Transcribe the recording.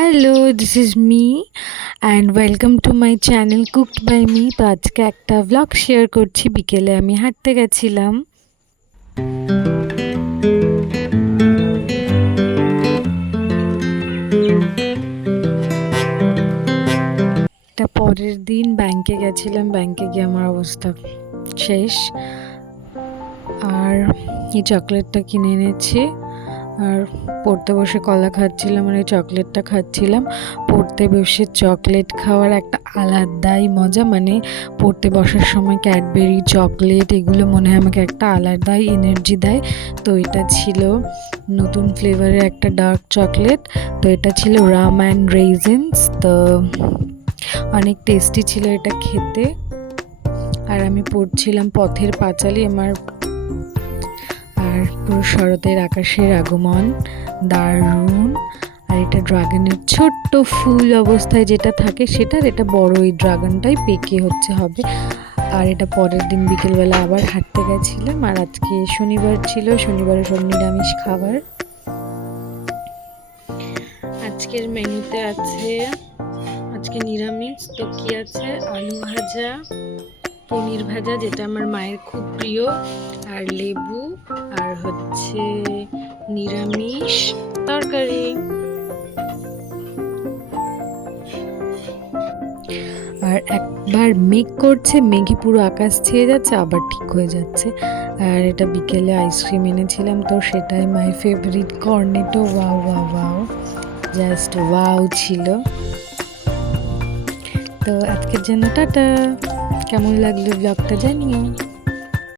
Hello, this is me and welcome to my channel cooked by me. তো আজকে একটা vlog share করছি। বিকেলে আমি হাঁটতে গেছিলাম। এটা পরের দিন ব্যাংকে গেছিলাম। ব্যাংকে গিয়ে আমার অবস্থা শেষ। আর এই চকলেটটা কিনে এনেছি, আর পড়তে বসে কলা খাচ্ছিলাম আর এই চকলেটটা খাচ্ছিলাম। পড়তে বসে চকলেট খাওয়ার একটা আলাদাই মজা, মানে পড়তে বসার সময় ক্যাডবেরি চকলেট এগুলো মনে হয় আমাকে একটা আলাদাই এনার্জি দেয়। তো এটা ছিল নতুন ফ্লেভারের একটা ডার্ক চকলেট। তো এটা ছিল রাম অ্যান্ড রেজিনস। তো অনেক টেস্টি ছিল এটা খেতে। আর আমি পড়ছিলাম পথের পাঁচালী। আর পুরো শরতের আকাশের আগমন দারুণ। আর এটা ড্রাগনের ছোট্ট ফুল অবস্থায় যেটা থাকে সেটার, এটা বড় ওই ড্রাগনটাই পেকে হবে। আর এটা পরের দিন বিকেলবেলা আবার হাঁটতে গেছিলাম। আর আজকে শনিবার ছিল, শনিবারে সব নিরামিষ খাবার। আজকের মেনুতে আছে, আজকে নিরামিষ। তো কি আছে, আলু ভাজা, পনির ভাজা যেটা আমার মায়ের খুব প্রিয়, আর লেবু, আর হচ্ছে নিরামিষ তরকারি। আর একবার মেঘ করছে, মেঘে পুরো আকাশ ছেয়ে যাচ্ছে, আবার ঠিক হয়ে যাচ্ছে। আর এটা বিকেলে আইসক্রিম এনেছিলাম, তো সেটাই my favourite Cornetto. Wow wow wow, just wow ছিল। তো আজকের জন্য টাটা। কেমন লাগলো ব্লগটা জানিও।